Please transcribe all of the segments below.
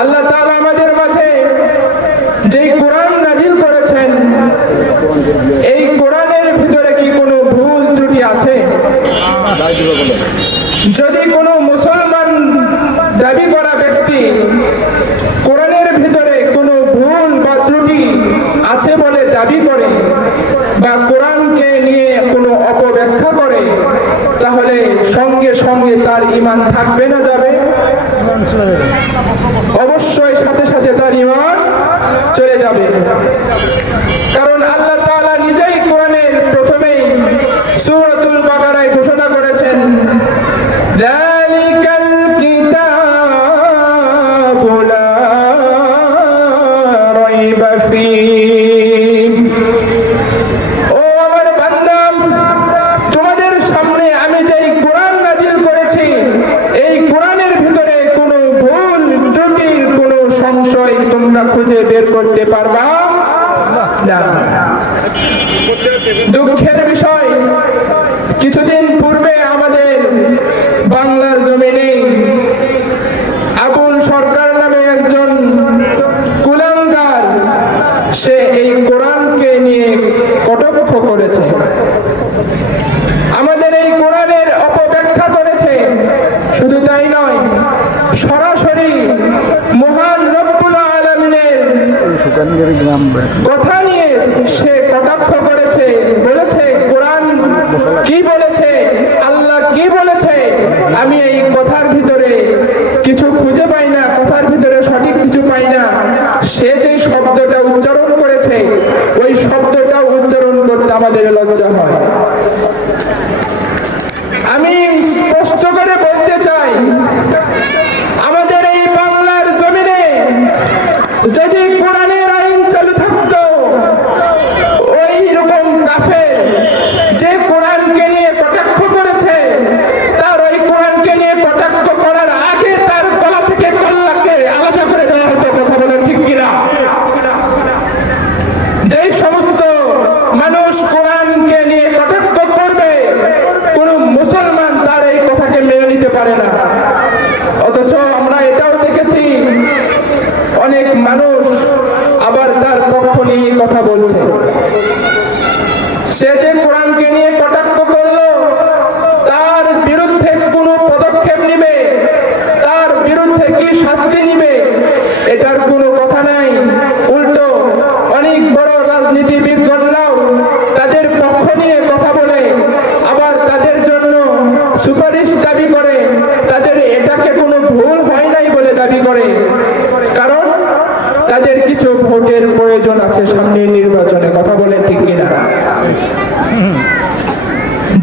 আল্লাহ তাআলা আমাদের মাঝে যেই কোরআন নাজিল করেছেন, এই কোরআনের ভিতরে কি কোনো ভুল ত্রুটি আছে? যদি কোনো মুসলমান দাবি করা ব্যক্তি কোরআনের ভিতরে কোনো ভুল বা ত্রুটি আছে বলে দাবি করে বা কোরআনকে নিয়ে কোনো অপব্যাখ্যা করে, তাহলে সঙ্গে সঙ্গে তার ঈমান থাকবে না যাবে? অবশ্যই সাথে সাথে তার ঈমান চলে যাবে। কারণ আল্লাহ তাআলা নিজেই কোরআনের প্রথমেই সূরাতুল বাকারায় ঘোষণা করেছেন, যালিকাল কিতাবু লা রাইবা ফীহ। ও আমার বান্দা, তোমাদের সামনে আমি যেই কোরআন নাজিল করেছি, এই কোরআনের ভিতরে কোনো ভুল ত্রুটির কোনো সংশয় তোমরা খুঁজে বের করতে পারবা না। দুঃখের বিষয়, কিছুদিন পূর্বে আমাদের বাংলার জমিনে আবুল সরকার নামে একজন কুলাঙ্গার, সে এই কোরআনকে নিয়ে কটাক্ষ করেছে, আমাদের এই কোরআনের অপব্যাখ্যা করেছে। শুধু তাই নয়, সরাসরি মহান রব্বুল আলামিনের কথা নিয়ে সে কটাক্ষ করেছে, বলেছে কোরআন কি বলেছে, আল্লাহ কি বলেছে, আমি এই কথার ভিতরে কিছু খুঁজে পাই না, কথার ভিতরে সঠিক কিছু পাই না। সে যে শব্দটা উচ্চারণ করেছে, ওই শব্দটা উচ্চারণ করতে আমাদের লজ্জা হয়। আমি স্পষ্ট করে বলতে চাই, আমাদের এই বাংলার জমিনে যদি কোরআনের আইন চালু থাকতো, ওই রকম কাফের যে কোরআনকে নিয়ে কটাক্ষ করেছে, তার ওই কোরআনকে নিয়ে কটাক্ষ করার আগে তার গলা থেকে কল্লাকে আলাদা করে দেওয়া হতো। কথা বলেন ঠিক কিনা? যেই সমস্ত মানুষ কোরআনকে নিয়ে কটাক্ষ করবে, কোন মুসলমান তার এই কথাকে মেনে নিতে পারে না। অথচ আমরা এটাও দেখেছি, অনেক মানুষ আবার তার পক্ষ নিয়ে কথা বলছে। সে যে কোরআনকে নিয়ে কটাক্ষ করলো, তার বিরুদ্ধে কোনো পদক্ষেপ নিবে, তার বিরুদ্ধে কি শাস্তি নিবে, এটার কোনো কথা নাই। উল্টো অনেক বড় রাজনীতিবিদগণরাও তাদের পক্ষ নিয়ে কথা বলে, আবার তাদের জন্য সুপারিশ দাবি করে, তাদের এটাকে কোনো ভুল হয় নাই বলে দাবি করে। কারণ তাদের কিছু ভোটের প্রয়োজন আছে সামনের নির্বাচনে। কথা বলেন ঠিক কিনা?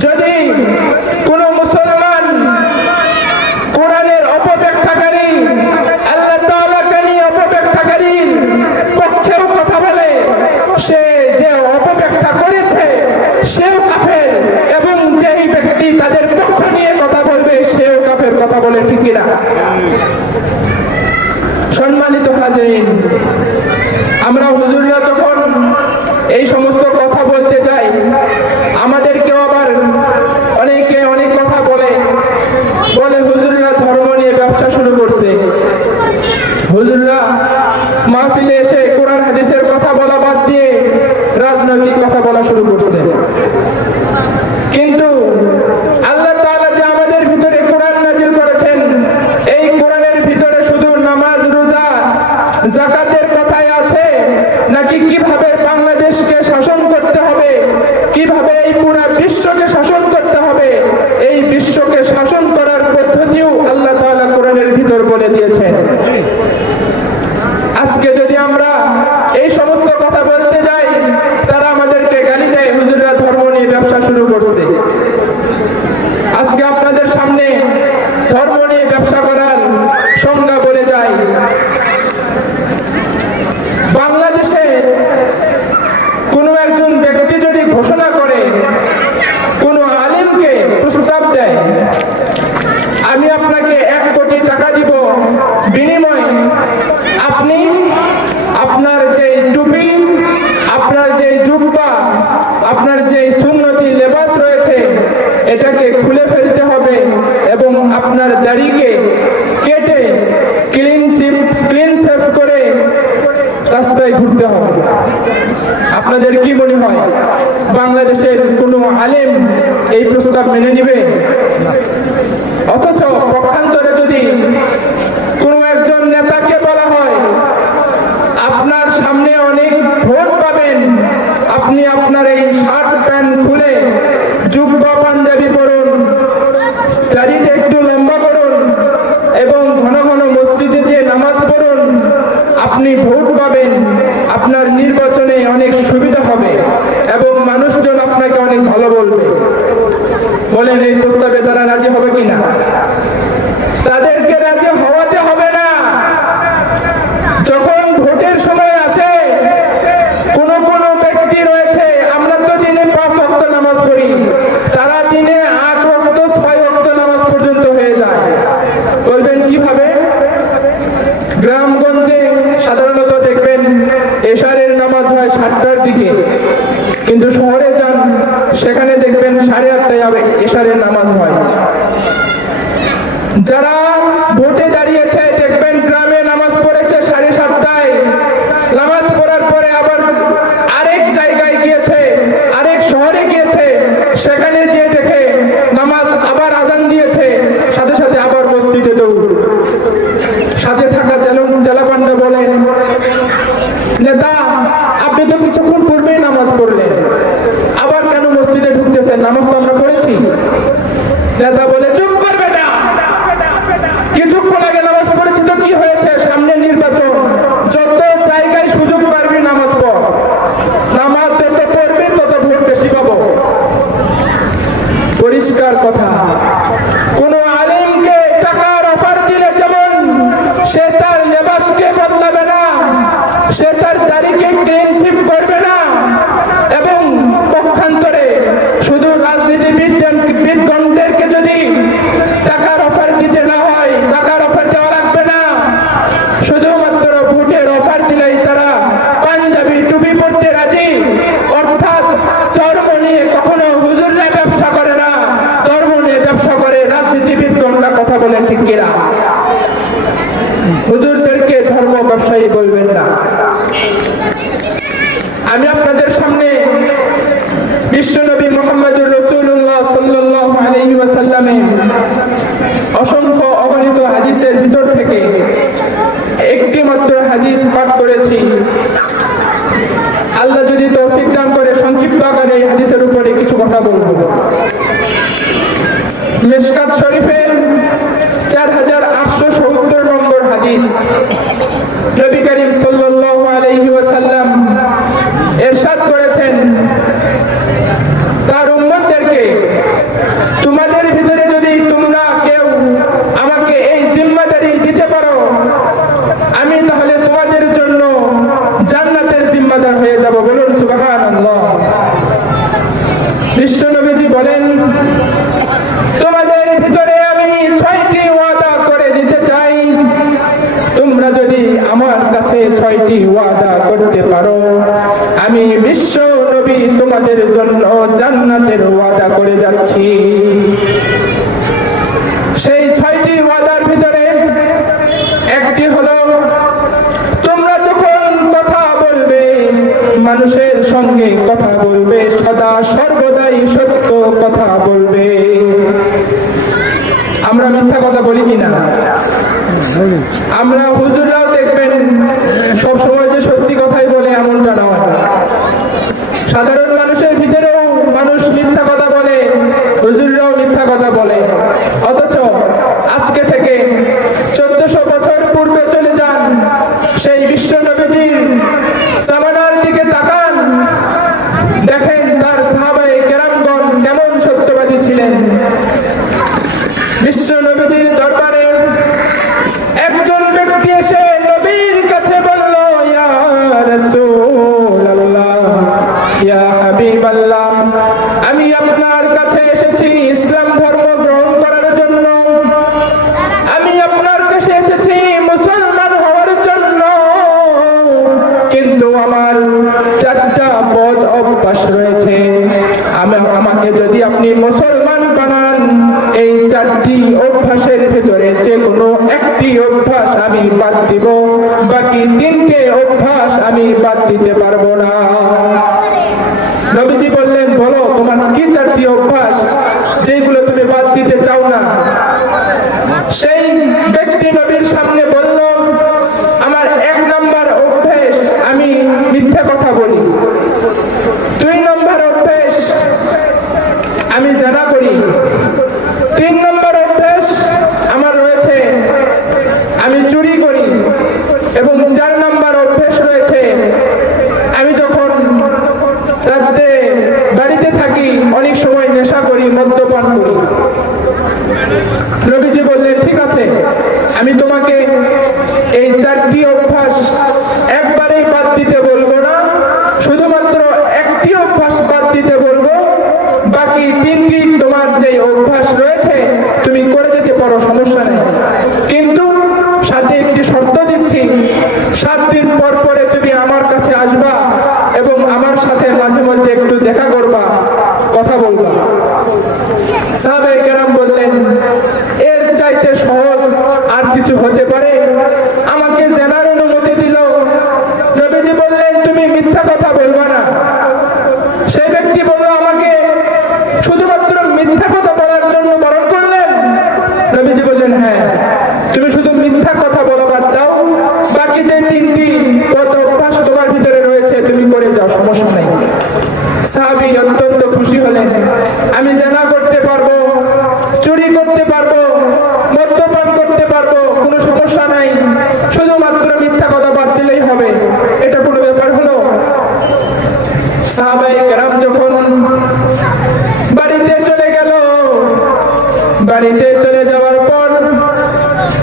যদি কোন মুসলমান কোরআনের অপব্যাখ্যাকারী, আল্লাহ তাআলাকে নিয়ে অপব্যাখ্যাকারীর পক্ষেও কথা বলে, সে যে অপব্যাখ্যা করেছে সেও কাফের, এবং যেই ব্যক্তি তাদের পক্ষ নিয়ে কথা বলবে সেও কাফের। কথা বলে ঠিক কিনা? সম্মানিত হাজিরিন, আমরা হুজুররা যখন এই সমস্ত কথা বলতে যাই, আমাদেরকেও আবার অনেকে অনেক কথা বলে হুজুররা ধর্ম নিয়ে ব্যবসা শুরু করছে, হুজুররা মাহফিলে এসে কোরআন হাদিসের কথা বলা বাদ দিয়ে রাজনৈতিক কথা বলা শুরু করছে। কিন্তু আল্লাহ তাআলা যে আমাদের ভিতরে কোরআন নাজিল করেছেন, এই কোরআনের ভিতরে শুধু নামাজ, রোজা, যাকাতের কথাই আছে, নাকি কিভাবে বাংলাদেশকে শাসন করতে হবে, কিভাবে এই পুরো বিশ্বকে শাসন করতে হবে, এই বিশ্বকে শাসন করার পদ্ধতিও আল্লাহ তাআলা কোরআনের ভিতর বলে দিয়েছেন। আজকে যদি আমরা এই সমস্ত কথা বলতে যাই, তারা আমাদেরকে গালি দেয়, হুজুররা ধর্ম নিয়ে ব্যবসা শুরু করছে। আজকে আপনাদের সামনে ধর্ম নিয়ে ব্যবসা করার সংজ্ঞা বলে যায়। বাংলাদেশে কোনো একজন ব্যক্তি যদি ঘোষণা করে, কোনো আলেমকে প্রস্তাব দেয়, আমি আপনাকে 1 কোটি টাকা দিব, বিনিময়ে আপনি আপনার যে টুপি, আপনার যে জুব্বা, আপনার যে সুন্নতি লেবাস রয়েছে, এটাকে খুলে ফেলতে হবে এবং আপনার দাড়িকে কেটে ক্লিন আপনাদের কি মনে হয় বাংলাদেশের কোনো আলেম এই প্রস্তাব মেনে নেবে? অথচ পক্ষান্তরে যদি কোনো একজন নেতাকে বলা হয় আপনার সামনে অনেক ভোট পাবেন, আপনি আপনার এই শার্ট প্যান্ট খুলে জুব্বা পাঞ্জাবি পরুন, দাড়িটা একটু লম্বা করুন এবং ঘন ঘন মসজিদে যে নামাজ পড়ুন, আপনি ভোট পাবেন, আপনার নির্বাচনে অনেক সুবিধা হবে এবং মানুষজন আপনাকে অনেক ভালো বলবে। বলেন এই প্রস্তাবে তারা রাজি হবে কিনা? তাদেরকে রাজি হওয়াতে হবে না। যখন ভোটের সময় আসে কোন ব্যক্তি রয়েছে, আমরা তো দিনে 5 ওয়াক্ত নামাজ পড়ি, তারা দিনে 8 ওয়াক্ত 6 ওয়াক্ত নামাজ পর্যন্ত হয়ে যায়। বলবেন কিভাবে? গ্রামগঞ্জে সাধারণত দেখবেন এশারের নামাজ হয় 7টার দিকে, কিন্তু শহরে যান সেখানে দেখবেন 8:30টায় এশারের নামাজ হয়। যারা ভোটে দাঁড়িয়েছে দেখবেন গ্রামে নামাজ পড়েছে 7:30টায়, নামাজ পড়ার পরে আবার আরেক জায়গায় গিয়েছে, আরেক শহরে গিয়েছে, সেখানে যেয়ে দেখে নামাজ আবার আজান দিয়েছে, সাথে সাথে আবার মসজিদে দৌড়। সাথে থাকা জেলা পান্ডা বলেন, নেতা আপনি তো কিছুক্ষণ পূর্বেই নামাজ পড়লেন, আবার কেন মসজিদে ঢুকতেছেন? নামাজ তো আমরা পড়েছি। নেতা বলে, চুপ করবে না, কিছুক্ষণ আগে নামাজ পড়েছি তো কি হয়েছে, সামনে নির্বাচন, যত জায়গায় সুযোগ পারবি নামাজ পড়, নামাজ যত পড়বি তত ভোট বেশি পাবো। পরিষ্কার কথা। কোন আলেমকে টাকার অফার দিলে যেমন সে তার লেবাসকে বদলাবে না, সে তার দাড়িকে ক্লিনশিপ করবে না, এবং পক্ষান্তরে শুধু রাজনীতিবিদগণদেরকে যদি টাকার অফার দিতে না হয়, টাকার অফার দেওয়া লাগবে না, শুধুমাত্র ভোটের অফার দিলেই তারা পাঞ্জাবি টুপি পরতে রাজি। অর্থাৎ ধর্ম নিয়ে কখনো হুজুররা ব্যবসা করে না, ধর্ম নিয়ে ব্যবসা করে রাজনীতিবিদগণরা। কথা বলেন ঠিক কিনা? হুজুরদেরকে ধর্ম ব্যবসায়ী বলবেন না। আমি আপনাদের সামনে বিশ্বনবী মুহাম্মদুর রাসূলুল্লাহ সাল্লাল্লাহু আলাইহি ওয়াসাল্লামের অসংখ্য অগণিত হাদিসের ভিতর থেকে একটি মাত্র হাদিস পাঠ করেছি। আল্লাহ যদি তৌফিক দান করে সংক্ষিপ্ত আকারে এই হাদিসের উপরে কিছু কথা বলবো। মিশকাত শরীফের 4870 নম্বর হাদিস। নবী করিম সাল্লাল্লাহু আলাইহি ওয়াসাল্লাম ইরশাদ করেছেন তার উম্মতদেরকে, তোমাদের ভিতরে যদি তোমরা কেউ আমাকে এই জিম্মাদারি দিতে পারো, আমি তাহলে তোমাদের জন্য জান্নাতের জিম্মাদার হয়ে যাব। বলুন সুবহানাল্লাহ। বিশ্ব নবীজি বলেন, তোমাদের ভিতরে আমি 6টি ওয়াদা করে দিতে চাই, তোমরা যদি আমার কাছে 6টি ওয়াদা করতে পারো, আমি বিশ্ব নবী তোমাদের জন্য জান্নাতের ওয়াদা করে যাচ্ছি। সেই 6টি ওয়াদার ভিতরে একটি হলো, তোমরা যখন কথা বলবে, মানুষের সঙ্গে কথা বলবে, সদা সর্বদাই সত্য কথা বলবে। আমরা মিথ্যা কথা বলি কিনা? আমরা হুজুররাও দেখবেন সব সময় যে সত্যি কথাই বলে এমনটা নয়। সাধারণ মানুষের ভিতরেও মানুষ মিথ্যা কথা বলে, হুজুররাও মিথ্যা কথা বলে। অথচ আজকে থেকে 1400 বছর পূর্বে চলে যান, সেই বিশ্ব নবীজির জামানার দিকে তাকান, দেখেন তার সাহাবায়ে কেরামগণ কেমন সত্যবাদী ছিলেন। বিশ্ব নবীজির দরবারে একজন ব্যক্তি এসে নবীর কাছে বলল, ইয়া রাসূলুল্লাহ, ইয়া হাবিবাল্লাহ, আমি আপনার কাছে এসেছি ইসলাম ধর্ম গ্রহণ করার জন্য, আমি আপনার কাছে এসেছি মুসলমান হওয়ার জন্য, কিন্তু আমার 4টা বদ অভ্যাস রয়েছে। আমাকে যদি আপনি মুসলমান বানান, এই 4টি অভ্যাসের ভিতরে যে কোনো একটি অভ্যাস আমি বাদ দিব, বাকি 3টে অভ্যাস আমি বাদ দিতে পারবো না। কি চারটি অভ্যাস যেগুলো তুমি বাদ দিতে চাও না? সেই ব্যক্তি নবীর সামনে বলল, আমার 1 নম্বর অভ্যাস, আমি মিথ্যা কথা বলি। 2 নম্বর অভ্যাস, আমি জিনা করি। 3 নম্বর অভ্যাস আমার রয়েছে, আমি চুরি করি। এবং 4 নম্বর অভ্যাস রয়েছে, আমি যখন রাতে বাড়িতে থাকি অনেক সময় নেশা করি, মদ্যপান করি। নবীজি বললেন, ঠিক আছে, আমি তোমাকে এই 4টি অভ্যাস একবারেই বাদ দিতে বলবো না, শুধুমাত্র 1টি অভ্যাস বাদ দিতে বলবো। বাকি 3টি তোমার যে অভ্যাস রয়েছে তুমি করে যেতে পারো, সমস্যা নেই। কিন্তু সাথে একটি শর্ত দিচ্ছি, 7 দিন পর পরে তুমি আমার কাছে আসবা এবং আমার সাথে মাঝে মধ্যে একটু দেখা করবা, কথা বলবা। সাহাবায়ে কেরাম বললেন, এর চাইতে সহজ আর কিছু হতে পারে? আমাকে জিনার অনুমতি দিল। নবীজি বললেন, তুমি মিথ্যা কথা বলবা না। সেই ব্যক্তি বলল, আমাকে শুধুমাত্র মিথ্যা কথা বলার জন্য বারণ করলেন? নবীজি বললেন, হ্যাঁ, তুমি শুধু মিথ্যা কথা বলা বাদ দাও, বাকি যে 3টি অভ্যাস তোমার ভিতরে রয়েছে তুমি করে যাও, সমস্যা নেই। সাহাবী অত্যন্ত খুশি হলেন, আমি জিনা করতে পারবো, চুরি করতে পারবো, মদ্যপান করতে পারবো, কোনো সমস্যা নাই, শুধুমাত্র মিথ্যা কথা বাদ দিলেই হবে। এটা কোনো ব্যাপার হলো? সাহাবায়ে কেরাম যখন বাড়িতে চলে গেল, বাড়িতে চলে যাওয়ার পর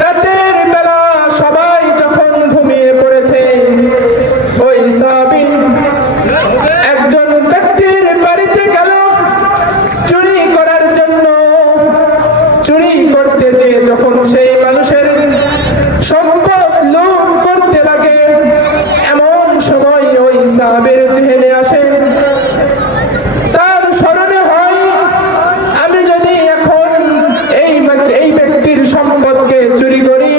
রাতের বেলা সবাই যখন ঘুমিয়ে পড়েছে, ওই সাহাবী একজন ব্যক্তির বাড়িতে গেল চুরি করার জন্য। চুরি করতে যেয়ে যখন সেই মানুষের সম্পদ লুট করতে লাগে, এমন সময় ওই সাহাবীর জেহেনে আসে, তার স্মরণে হয়, আমি যদি এখন এই ব্যক্তির সম্পদকে চুরি করি,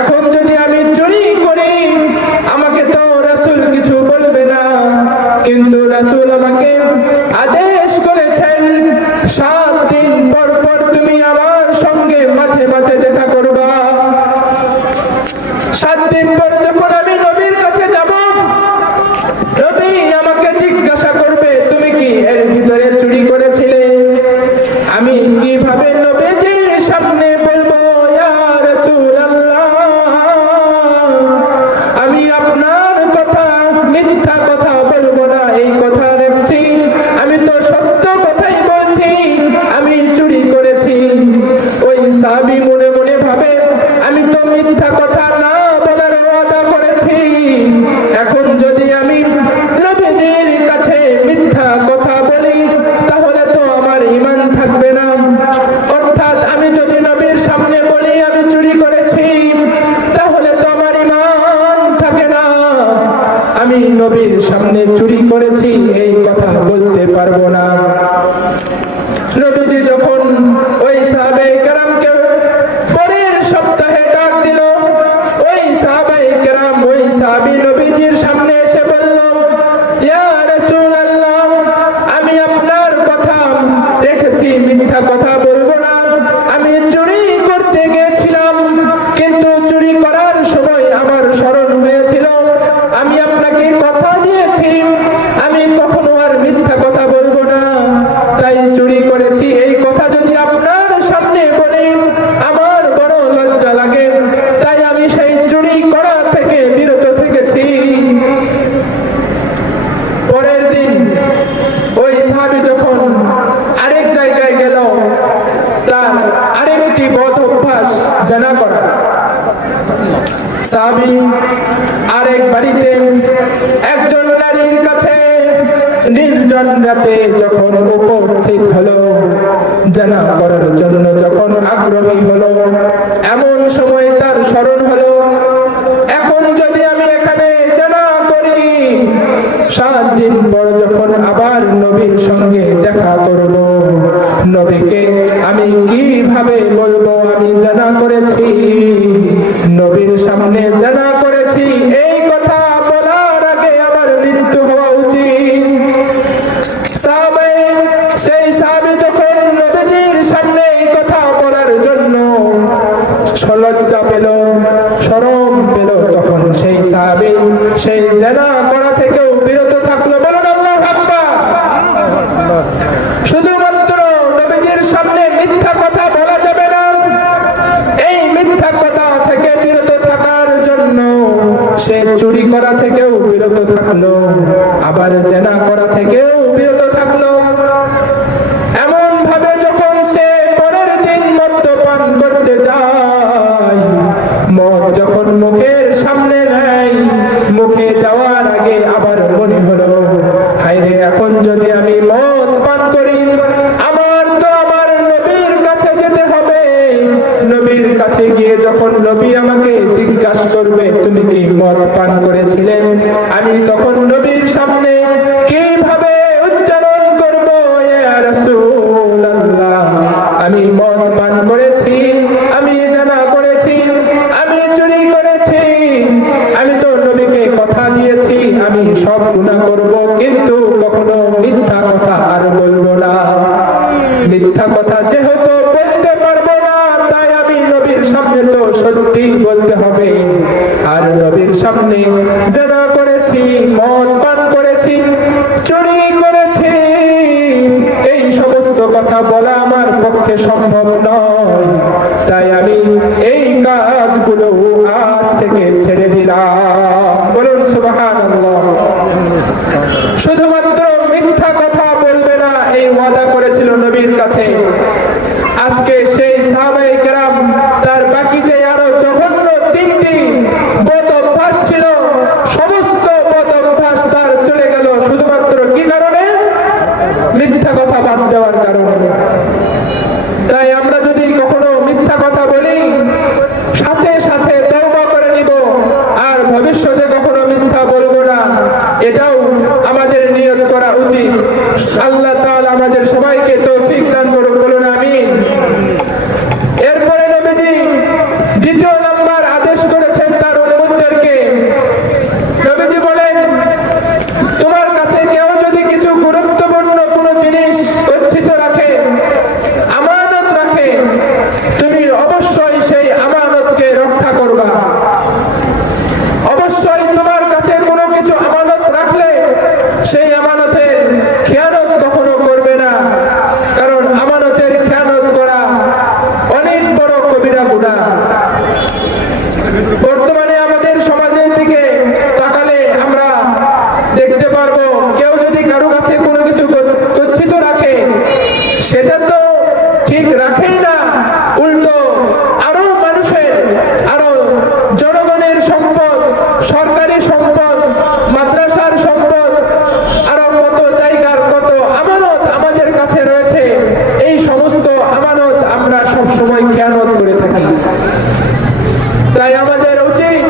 এখন যদি আমি চুরি করি, আমাকে তো রাসূল কিছু বলবে না, কিন্তু রাসূল আমাকে আদেশ করেছেন 7 দিন পর পর তুমি আমার সঙ্গে মাঝে মাঝে দেখা করবা। 7 দিন পর যখন আমি নবীর কাছে যাব, নবী আমাকে জিজ্ঞাসা করবে, তুমি কি এর ভিতরে চুরি করেছিলে? আমি কিভাবে নবীজির সামনে বলবো, ইয়া রাসূলুল্লাহ, আমি আপনার কথা মিথ্যা কথা বলবো না, এই কথা রাখছি, আমি তো সত্য কথাই বলছি, আমি চুরি করেছি। ওই সাহাবী মনে মনে ভাবে, আমি তো মিথ্যা কথা না বলার ওয়াদা করেছি, এখন যদি আমি নবীজির কাছে মিথ্যা কথা বলি তাহলে তো আমার ঈমান থাকবে না। অর্থাৎ আমি যদি নবীর সামনে বলি আমি চুরি করেছি, তাহলে তো আমার ঈমান থাকে না। আমি নবীর সামনে চুরি করেছি এই কথা বলতে পারবো না। নবীজি যখন ওই সাহাবায়ে কেরামকে পরের সপ্তাহে ডাক দিল, ওই সাহাবায়ে কেরাম ওই সাহাবী নবীজির সামনে এসে বলল, ইয়া রাসূলুল্লাহ, আমি আপনার কথা রেখেছি, মিথ্যা কথা বলবো না, আমি চুরি করতে গিয়েছিলাম, কিন্তু চুরি করার সময় আমার স্মরণ হয়েছিল, আমি আপনাকে কথা দিয়েছি আমি কখনো আর মিথ্যা কথা বলবো না, তাই চুরি করেছি। এই কথা যদি আপনার সামনে বলি আমার বড় লজ্জা লাগে, তাই আমি সেই চুরি করা থেকে বিরত থেকেছি। পরের দিন ওই সাহাবী যখন আরেক জায়গায় গেল, তার আরেকটি বদ অভ্যাস জিনা করা। সাহাবী আরেক বাড়িতে একজন নারীর কাছে নির্জন রাতে যখন উপস্থিত হলো, জিনা করার জন্য যখন আগ্রহী হলো, এমন সময় তার স্মরণ হলো, এখন যদি আমি এখানে জিনা করি, 7 দিন পর যখন আবার নবীর সঙ্গে দেখা করব, নবীকে আমি কিভাবে বলবো আমি জিনা করেছি, নবীর সামনে জিনা করেছি, এই কথা বলার আগে আমার মৃত্যু হওয়া উচিত। সাহাবায়ে পেল তখন সেই সাহাবী সেই জিনা করা থেকেও বিরত থাকলো। বলুন আল্লাহু আকবার। শুধুমাত্র নবীজির সামনে মিথ্যা কথা বলা যাবে না, এই মিথ্যা কথা থেকে বিরত থাকার জন্য সে চুরি করা থেকেও বিরত থাকলো, আবার জিনা করা থেকেও বিরত থাকলো। এমন ভাবে যখন সে পরের দিন মদ্যপান করতে যায়, মদ যখন মুখের সামনে নেয়, মুখে দেওয়ার আগে আবার মনে হলো, হায়রে এখন যদি আমি মদ পান করি, আমার তো আমার নবীর কাছে যেতে হবে। নবীর কাছে গিয়ে যখন নবী আমাকে জিজ্ঞাসা করবে তুমি কি মদ পান করেছিলেন, আমি তখন নবীর সামনে কিভাবে উচ্চারণ করব, ইয়া রাসূলুল্লাহ আমি মদ পান করেছি, আমি জিনা করেছি, আমি চুরি করেছি, আমি তো নবীকে কথা দিয়েছি আমি সব গুনাহ করব, কিন্তু কখনো মিথ্যা কথা আর বলবো না। মিথ্যা কথা যেহেতু বলতে পারবো না, তাই আমি নবীর সামনে তো সত্যি বলতে হবে। আর নবীর সামনে জিনা করেছি, মদ পান করেছি, চুরি করেছি, এই সমস্ত কথা বলা আমার পক্ষে সম্ভব নয়। তাই আমি এই কাজগুলো আজ থেকে ছেড়ে দিলাম। বলুন সুবহানাল্লাহ। শুধুমাত্র মিথ্যা কথা বলবে না, এই ওয়াদা করেছিল নবীর কাছে। আজকে সেই সাহাবায়ে কেরাম তার বাকি যে আরো জঘন্য তিনটি বদ অভ্যাস ছিল, সমস্ত বদ অভ্যাস তার চলে গেল শুধুমাত্র কি কারণে? মিথ্যা কথা বাদ দেওয়ার কারণে। তাই আমরা যদি কখনো মিথ্যা কথা বলি, সাথে সাথে তওবা করে নিব, আর ভবিষ্যতে কখনো মিথ্যা বলবো না, এটাও আমাদের নিয়ত করা উচিত। আল্লাহ তাআলা আমাদের সবাইকে তৌফিক দান করুন। বলুন আমিন। এরপরে নবীজি দ্বিতীয় নাম্বার আদেশ করেছেন তার উম্মতদেরকে। নবীজি বলেন, তোমার কাছে কেউ যদি কিছু গুরুত্বপূর্ণ কোনো জিনিস গচ্ছিত রাখে, আমানত রাখে, তুমি অবশ্যই সেই আমানতকে রক্ষা করবা। অবশ্যই তোমার কাছে কোনো কিছু আমানত রাখলে সেই আমানতের খেয়ানত কখনো করবে না, কারণ আমানতের খেয়ানত করা অনেক বড় কবিরা গুনাহ। বর্তমানে আমাদের সমাজের দিকে তাকালে আমরা দেখতে পারবো, কেউ যদি কারো কাছে কোনো কিছু গচ্ছিত রাখে, সেটা তো ঠিক রাখেই না, উল্টো আরো মানুষের, আরো জনগণের সম্পদ, সরকারি সম্পদ, মাদ্রাসার সম্পদ, আরো কত জায়গার কত আমানত আমাদের কাছে রয়েছে, এই সমস্ত আমানত আমরা সব সময় খেয়ানত করে থাকি। তাই আমাদের উচিত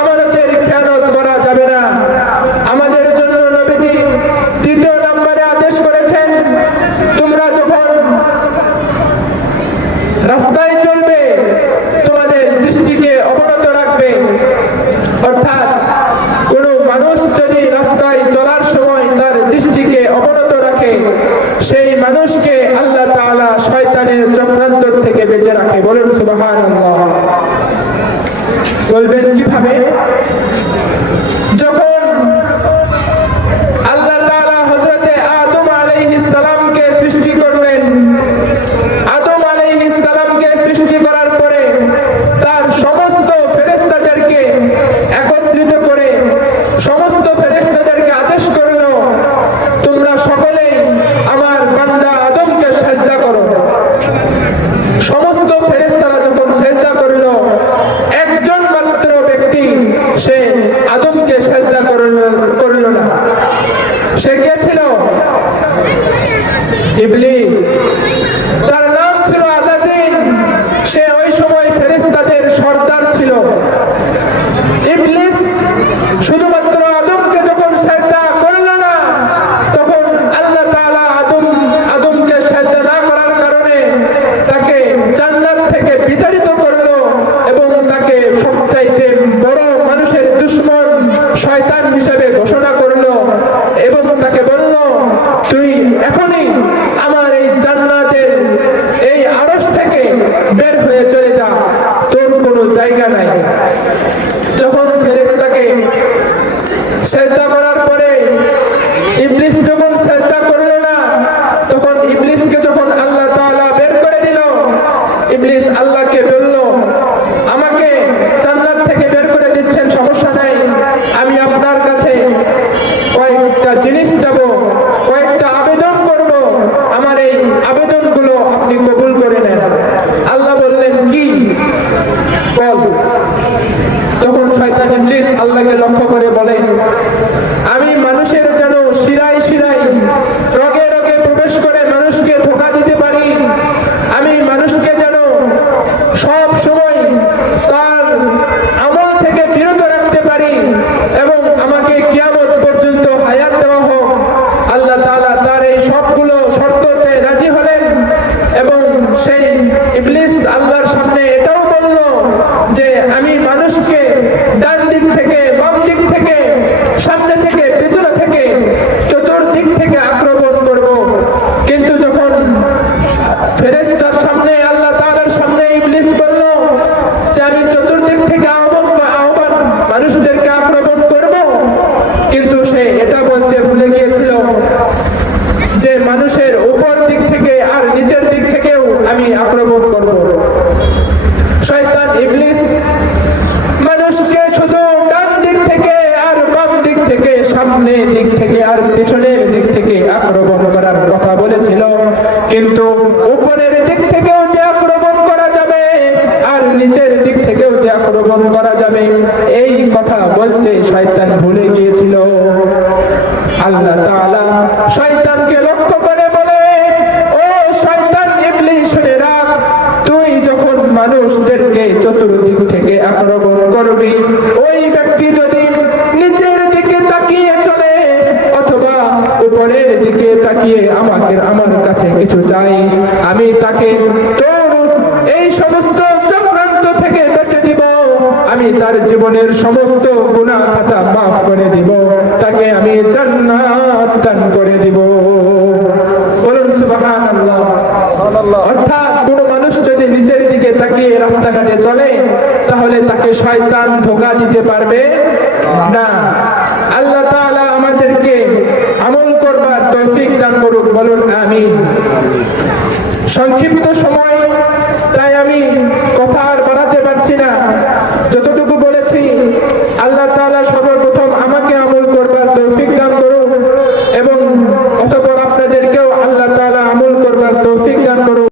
আমানতের খেয়ানত করা যাবে না। আমাদের জন্য নবীজি তৃতীয় নম্বরে আদেশ করেছেন, তোমরা যখন রাস্তায় চলবে তোমাদের দৃষ্টিকে অবনত রাখবে। অর্থাৎ কোনো মানুষ যদি রাস্তায় চলার সময় তার দৃষ্টিকে অবনত রাখে, সেই মানুষকে আল্লাহ তাআলা শয়তানের চক্রান্ত থেকে বেঁচে রাখে। বলুন সুবহানাল্লাহ। বলবেন কিভাবে? যখন আল্লাহ তাআলা হযরতে আদম আলাইহিস সালামকে সৃষ্টি করলেন, আদম আলাইহিস সালামকে সৃষ্টি করার পরে তার সমস্ত ফেরেশতাদেরকে একত্রিত করে সমস্ত ফেরেশতাদেরকে আদেশ করলো, তোমরা সকলেই আমার বান্দা আদমকে সিজদা করো। সমস্ত ফেরেশতারা যখন সিজদা করলো, একজন মাত্র ব্যক্তি সে আদমকে সিজদা করলো না। সে কে ছিল? ইবলিস। তার নাম ছিল আযাজিল। সে ওই সময় ফেরেশতাদের সর্দার ছিল। ইবলিস শুধুমাত্র আদমকে যখন সিজদা করলো না, তখন আল্লাহ তাআলা আদমকে সিজদা না করার কারণে তাকে জান্নাত থেকে বিতাড়িত করলো এবং তাকে সবচাইতে বড় মানুষের দুশমন শয়তান হিসেবে ঘোষণা করলো এবং তাকে বলল, তুই এখনই আমার এই জান্নাতের এই আরশ থেকে বের হয়ে চলে যা, তোর কোনো জায়গা নাই। সেজদা করার পরে ইবলিস যখন সেজদা করলো না, তখন ইবলিসকে যখন আল্লাহ তাআলা বের করে দিল, ইবলিস আল্লাহকে বলল, আমাকে জান্নাত থেকে বের করে দিচ্ছেন, সমস্যা নাই, আমি আপনার কাছে কয়েকটা জিনিস চাবো, কয়েকটা আবেদন করব, আমার এই আবেদনগুলো আপনি কবুল করে নেন। আল্লাহ বললেন, কি বল? তখন শয়তান ইবলিস আল্লাহকে লক্ষ্য করে বলে, আমি মানুষের যেন শিরায় শিরায় রগে রগে প্রবেশ করে মানুষকে ধোঁকা দিতে পারি, আমি মানুষকে যেন সব সময় তার আমল থেকে বিরত রাখতে পারি এবং আমাকে কিয়ামত পর্যন্ত হায়াত দেওয়া হোক। আল্লাহ তাআলা তার এই সবগুলো শর্ততে রাজি হলেন এবং সেই ইবলিস আল্লাহর সামনে এটাও বলল যে আমি মানুষকে ডান দিক থেকে, বাম দিক থেকে, সামনে থেকে, পেছনে থেকে, চতুর্দিক থেকে আক্রমণ করব। কিন্তু যখন ফেরেশতার সামনে, আল্লাহ তাআলার সামনে ইবলিস বলল যে আমি চতুর্দিক থেকে আহ্বান মানুষদেরকে আক্রমণ করব, কিন্তু সে এটা বলতে ভুলে গিয়েছিল যে মানুষের উপর দিক থেকে আর নিচের দিক থেকেও আমি আক্রমণ করব। শয়তান ইবলিস মানুষকে শুধু ডান দিক থেকে আর বাম দিক থেকে, সামনের দিক থেকে আর পিছনের দিক থেকে আক্রমণ করার কথা বলেছিল, কিন্তু উপরের দিক থেকেও যে আক্রমণ করা যাবে আর নিচের দিক থেকেও যে আক্রমণ করা যাবে এই কথা বলতে শয়তান ভুলে গিয়েছিল। আল্লাহ তাআলা শয়তানকে লক্ষ্য করে বলে, ও শয়তান ইবলিস, শুনে রাখ, তুই যখন মানুষদেরকে চতুর্দিক থেকে আক্রমণ করবি, ওই ব্যক্তি যদি নিচের দিকে তাকিয়ে চলে অথবা উপরের দিকে তাকিয়ে আমার কাছে কিছু চাই, আমি তাকে তোর এই সমস্ত চক্রান্ত থেকে বেঁচে দিব, আমি তার জীবনের সমস্ত গুনাহ খাতা মাফ করে দিব, তাকে আমি জান্নাত দান করে দিব। বলুন সুবহানাল্লাহ। অর্থাৎ কোন মানুষ যদি নিচের দিকে তাকিয়ে রাস্তাঘাটে চলে তাহলে তাকে শয়তান ধোঁকা দিতে পারবে না। আল্লাহ তাআলা আমাদেরকে আমল করবার তৌফিক দান করুক, বলুন আমিন। সংক্ষিপ্ত সময়